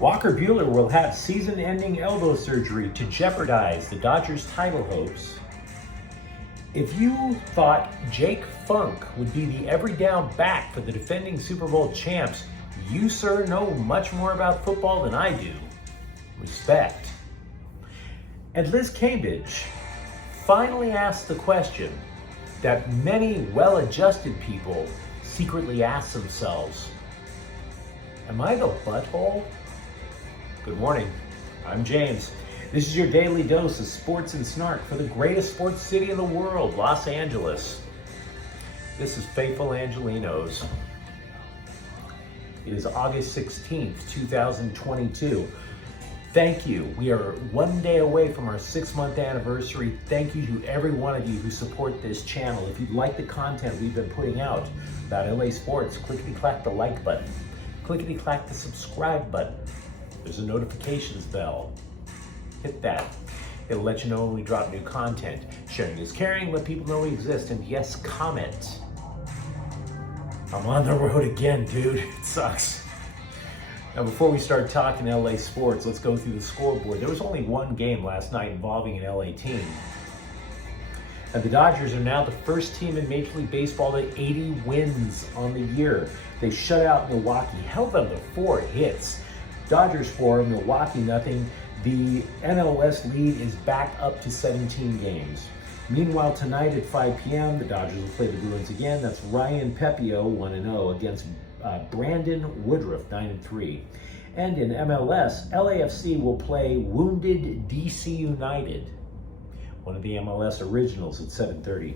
Walker Buehler will have season-ending elbow surgery to jeopardize the Dodgers' title hopes. If you thought Jake Funk would be the every down back for the defending Super Bowl champs, you, sir, know much more about football than I do. Respect. And Liz Cambage finally asked the question that many well-adjusted people secretly ask themselves. Am I the butthole? Good morning, I'm James. This is your daily dose of sports and snark for the greatest sports city in the world, Los Angeles. This is Faithful Angelenos. It is August 16th, 2022. Thank you. We are one day away from our 6-month anniversary. Thank you to every one of you who support this channel. If you like the content we've been putting out about LA sports, clickety-clack the like button. Clickety-clack the subscribe button. There's a notifications bell. Hit that. It'll let you know when we drop new content. Sharing is caring, let people know we exist, and yes, comment. I'm on the road again, dude. It sucks. Now, before we start talking LA sports, let's go through the scoreboard. There was only one game last night involving an LA team. And the Dodgers are now the first team in Major League Baseball to 80 wins on the year. They shut out Milwaukee, held them to 4 hits. Dodgers 4, Milwaukee nothing. The NLS lead is back up to 17 games. Meanwhile, tonight at 5 p.m., the Dodgers will play the Bruins again. That's Ryan Pepio, 1-0, against Brandon Woodruff, 9-3. And in MLS, LAFC will play Wounded DC United, one of the MLS originals, at 7:30.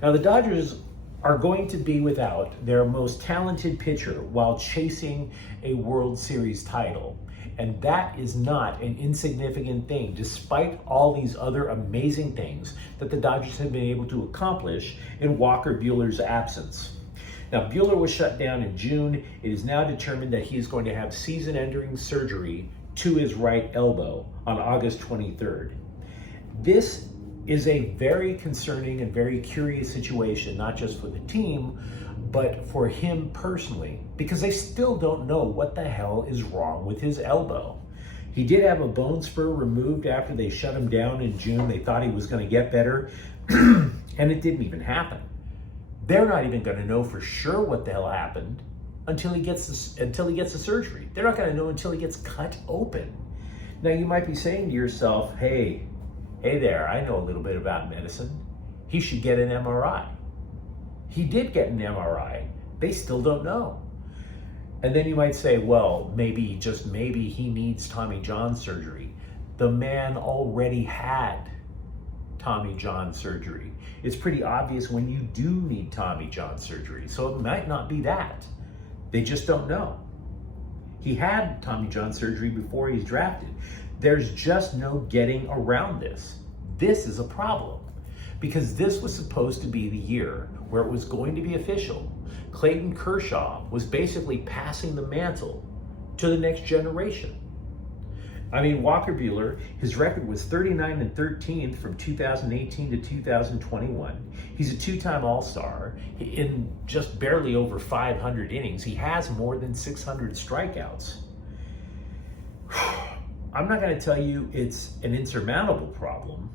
Now, the Dodgers are going to be without their most talented pitcher while chasing a World Series title. And that is not an insignificant thing, despite all these other amazing things that the Dodgers have been able to accomplish in Walker Buehler's absence. Now, Buehler was shut down in June. It is now determined that he is going to have season-ending surgery to his right elbow on August 23rd. This is a very concerning and very curious situation, not just for the team, but for him personally, because they still don't know what the hell is wrong with his elbow. He did have a bone spur removed after they shut him down in June. They thought he was going to get better, and it didn't even happen. They're not even going to know for sure what the hell happened until he gets the surgery. They're not going to know until he gets cut open. Now, you might be saying to yourself, hey there, I know a little bit about medicine. He should get an MRI. He did get an MRI. They still don't know. And then you might say, well, maybe, just maybe, he needs Tommy John surgery. The man already had Tommy John surgery. It's pretty obvious when you do need Tommy John surgery. So it might not be that. They just don't know. He had Tommy John surgery before he's drafted. There's just no getting around this. This is a problem, because this was supposed to be the year where it was going to be official. Clayton Kershaw was basically passing the mantle to the next generation. I mean, Walker Buehler, his record was 39-13 from 2018 to 2021. He's a 2-time All-Star. In just barely over 500 innings, he has more than 600 strikeouts. I'm not going to tell you it's an insurmountable problem,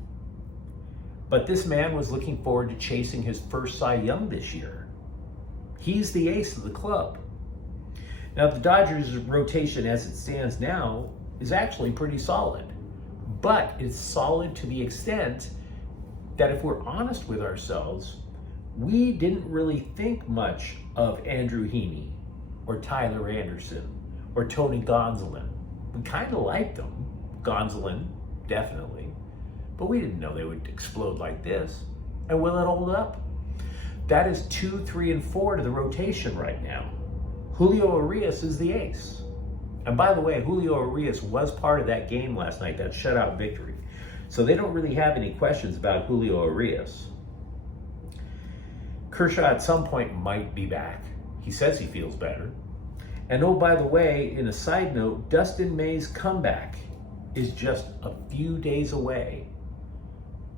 but this man was looking forward to chasing his first Cy Young this year. He's the ace of the club. Now, the Dodgers' rotation as it stands now is actually pretty solid, but it's solid to the extent that if we're honest with ourselves, we didn't really think much of Andrew Heaney or Tyler Anderson or Tony Gonsolin. We kind of liked them, Gonsolin, definitely, but we didn't know they would explode like this. And will it hold up? That is 2, 3, and 4 to the rotation right now. Julio Urias is the ace. And by the way, Julio Urias was part of that game last night, that shutout victory. So they don't really have any questions about Julio Urias. Kershaw at some point might be back. He says he feels better. And oh, by the way, in a side note, Dustin May's comeback is just a few days away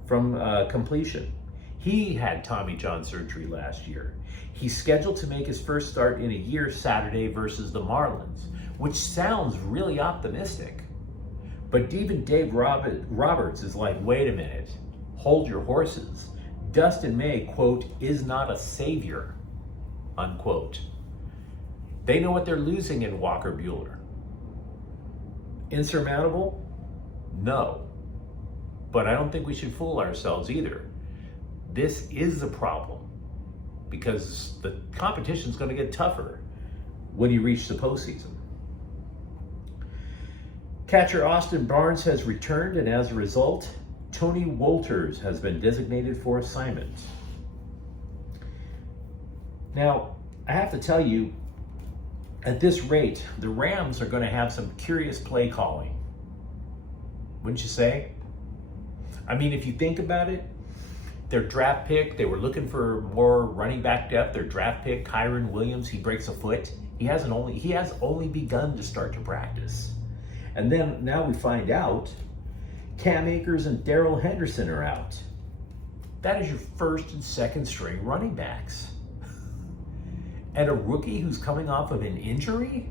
from completion. He had Tommy John surgery last year. He's scheduled to make his first start in a year Saturday versus the Marlins, which sounds really optimistic. But even Dave Roberts is like, wait a minute, hold your horses. Dustin May, quote, is not a savior, unquote. They know what they're losing in Walker Buehler. Insurmountable? No. But I don't think we should fool ourselves either. This is a problem because the competition is going to get tougher when you reach the postseason. Catcher Austin Barnes has returned, and as a result, Tony Wolters has been designated for assignment. Now, I have to tell you, at this rate, the Rams are going to have some curious play calling. Wouldn't you say? I mean, if you think about it, their draft pick, they were looking for more running back depth. Their draft pick, Kyron Williams, he breaks a foot. He has only begun to start to practice. And then now we find out Cam Akers and Darrell Henderson are out. That is your first and second string running backs. And a rookie who's coming off of an injury?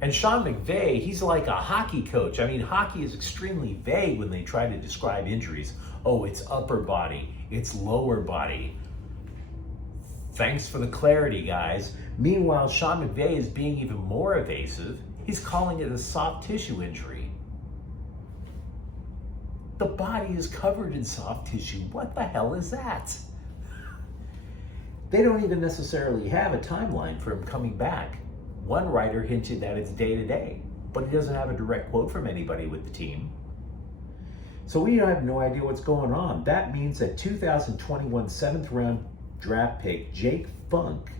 And Sean McVay, he's like a hockey coach. I mean, hockey is extremely vague when they try to describe injuries. Oh, it's upper body, it's lower body. Thanks for the clarity, guys. Meanwhile, Sean McVay is being even more evasive. He's calling it a soft tissue injury. The body is covered in soft tissue. What the hell is that? They don't even necessarily have a timeline for him coming back. One writer hinted that it's day-to-day, but he doesn't have a direct quote from anybody with the team. So we have no idea what's going on. That means that 2021 7th round draft pick Jake Funk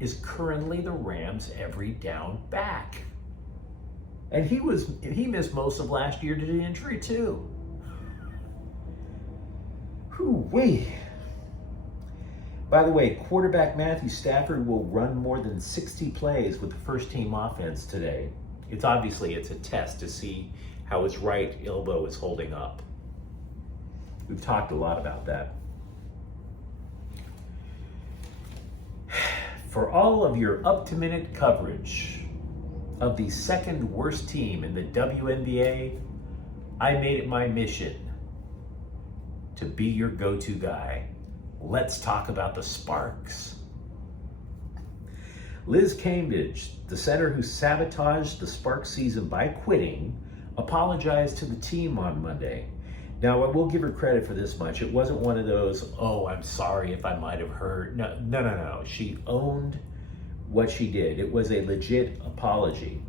is currently the Rams' every down back. And he missed most of last year due to injury too. Whew-wee. By the way, quarterback Matthew Stafford will run more than 60 plays with the first team offense today. It's a test to see how his right elbow is holding up. We've talked a lot about that. For all of your up-to-minute coverage of the second worst team in the WNBA, I made it my mission to be your go-to guy. Let's talk about the Soarks. Liz Cambage, the center who sabotaged the Soarks season by quitting, apologized to the team on Monday. Now, I will give her credit for this much. It wasn't one of those, oh, I'm sorry if I might have hurt. No. She owned what she did. It was a legit apology.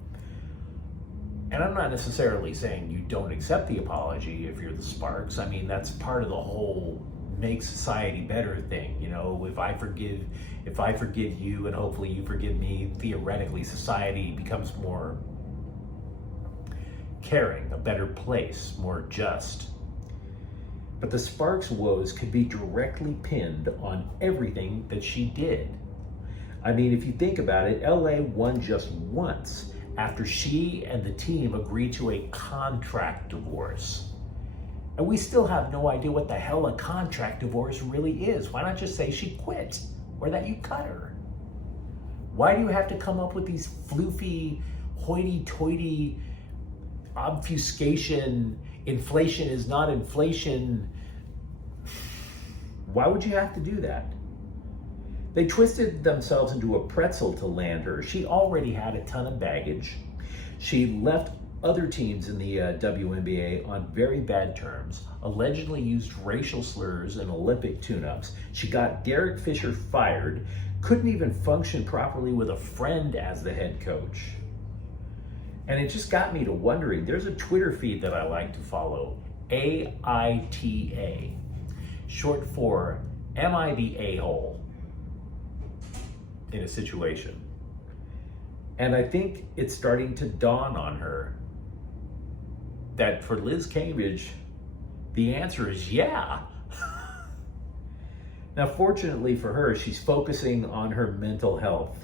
And I'm not necessarily saying you don't accept the apology if you're the Soarks. I mean, that's part of the whole make society better thing. You know, if I forgive you and hopefully you forgive me, theoretically society becomes more caring, a better place, more just. But the Soarks' woes could be directly pinned on everything that she did. I mean, if you think about it, LA won just once after she and the team agreed to a contract divorce. And we still have no idea what the hell a contract divorce really is. Why not just say she quit or that you cut her? Why do you have to come up with these floofy, hoity-toity obfuscation, inflation is not inflation? Why would you have to do that? They twisted themselves into a pretzel to land her. She already had a ton of baggage. She left other teams in the WNBA on very bad terms, allegedly used racial slurs and Olympic tune-ups. She got Derek Fisher fired, couldn't even function properly with a friend as the head coach. And it just got me to wondering, there's a Twitter feed that I like to follow, AITA, short for, am I the a-hole in a situation? And I think it's starting to dawn on her that for Liz Cambage, the answer is yeah. Now, fortunately for her, she's focusing on her mental health.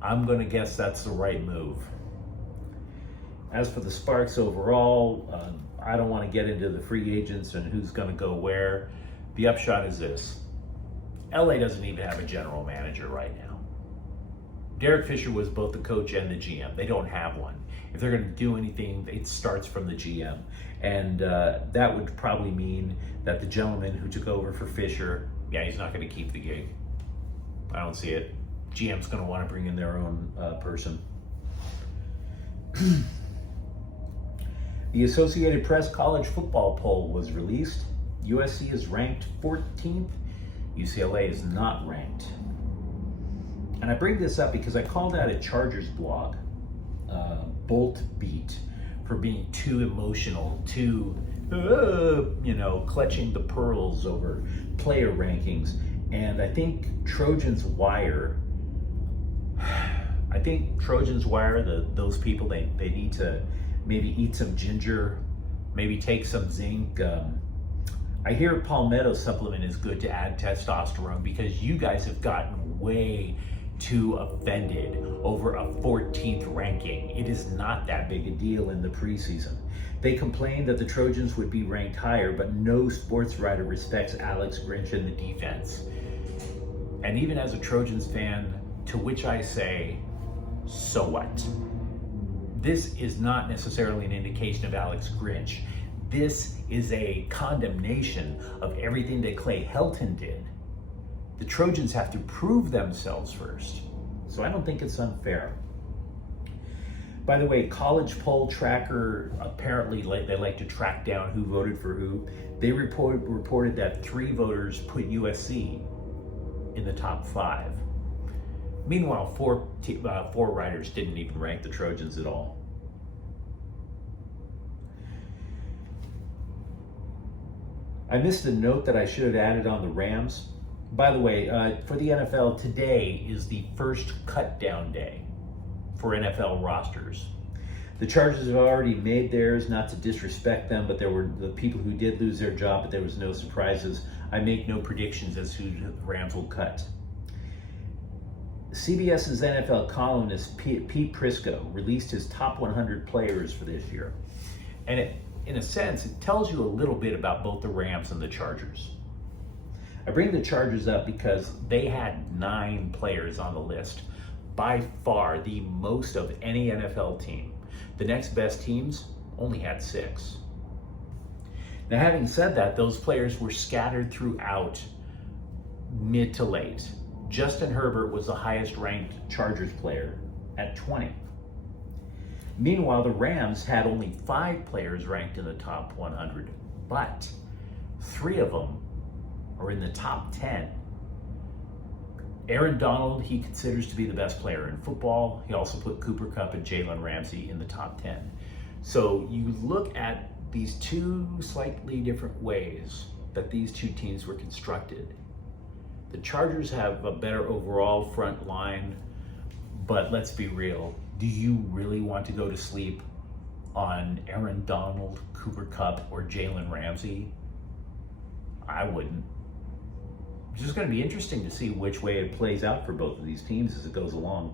I'm gonna guess that's the right move. As for the Soarks overall, I don't want to get into the free agents and who's going to go where. The upshot is this. LA doesn't even have a general manager right now. Derek Fisher was both the coach and the GM. They don't have one. If they're going to do anything, it starts from the GM. And that would probably mean that the gentleman who took over for Fisher, yeah, he's not going to keep the gig. I don't see it. GM's going to want to bring in their own person. The Associated Press college football poll was released. USC is ranked 14th. UCLA is not ranked. And I bring this up because I called out a Chargers blog, Bolt Beat, for being too emotional, too, clutching the pearls over player rankings. And I think Trojans Wire, those people, they need to maybe eat some ginger, maybe take some zinc. I hear palmetto supplement is good to add testosterone because you guys have gotten way too offended over a 14th ranking. It is not that big a deal in the preseason. They complained that the Trojans would be ranked higher, but no sports writer respects Alex Grinch and the defense. And even as a Trojans fan, to which I say, so what? This is not necessarily an indication of Alex Grinch. This is a condemnation of everything that Clay Helton did. The Trojans have to prove themselves first. So I don't think it's unfair. By the way, College Poll Tracker, apparently they like to track down who voted for who. They reported that 3 voters put USC in the top 5. Meanwhile, 4 writers didn't even rank the Trojans at all. I missed a note that I should have added on the Rams. By the way, for the NFL, today is the first cut down day for NFL rosters. The Chargers have already made theirs, not to disrespect them, but there were the people who did lose their job, but there was no surprises. I make no predictions as to who the Rams will cut. CBS's NFL columnist Pete Prisco released his top 100 players for this year. And in a sense, it tells you a little bit about both the Rams and the Chargers. I bring the Chargers up because they had 9 players on the list, by far the most of any NFL team. The next best teams only had 6. Now, having said that, those players were scattered throughout mid to late. Justin Herbert was the highest ranked Chargers player at 20. Meanwhile, the Rams had only 5 players ranked in the top 100, but 3 of them are in the top 10. Aaron Donald, he considers to be the best player in football. He also put Cooper Kupp and Jalen Ramsey in the top 10. So you look at these 2 slightly different ways that these 2 teams were constructed. The Chargers have a better overall front line, but let's be real. Do you really want to go to sleep on Aaron Donald, Cooper Kupp, or Jalen Ramsey? I wouldn't. It's just going to be interesting to see which way it plays out for both of these teams as it goes along.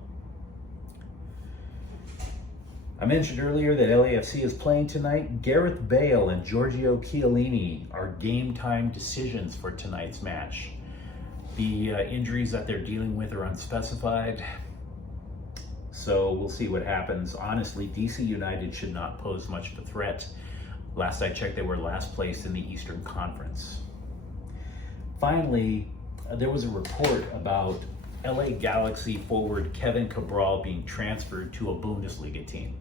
I mentioned earlier that LAFC is playing tonight. Gareth Bale and Giorgio Chiellini are game time decisions for tonight's match. The injuries that they're dealing with are unspecified, so we'll see what happens. Honestly, DC United should not pose much of a threat. Last I checked, they were last placed in the Eastern Conference. Finally, there was a report about LA Galaxy forward Kevin Cabral being transferred to a Bundesliga team.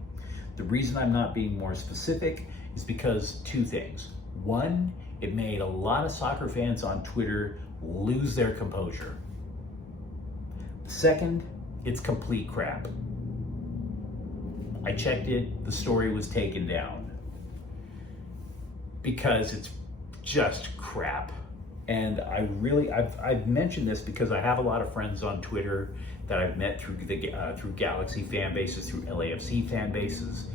The reason I'm not being more specific is because 2 things. 1, it made a lot of soccer fans on Twitter lose their composure. 2nd, it's complete crap. I checked it, the story was taken down because it's just crap. And I've mentioned this because I have a lot of friends on Twitter that I've met through Galaxy fan bases, through LAFC fan bases,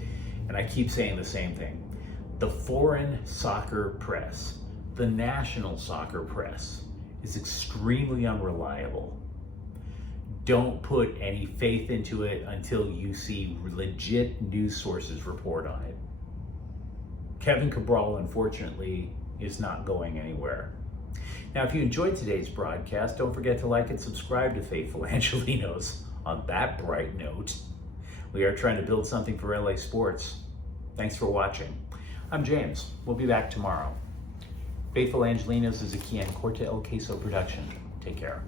and I keep saying the same thing. The foreign soccer press, the national soccer press, is extremely unreliable. Don't put any faith into it until you see legit news sources report on it. Kevin Cabral, unfortunately, is not going anywhere. Now, if you enjoyed today's broadcast, don't forget to like and subscribe to Faithful Angelenos. On that bright note, we are trying to build something for LA sports. Thanks for watching. I'm James. We'll be back tomorrow. Faithful Angelenos is a Kian Corte El Queso production. Take care.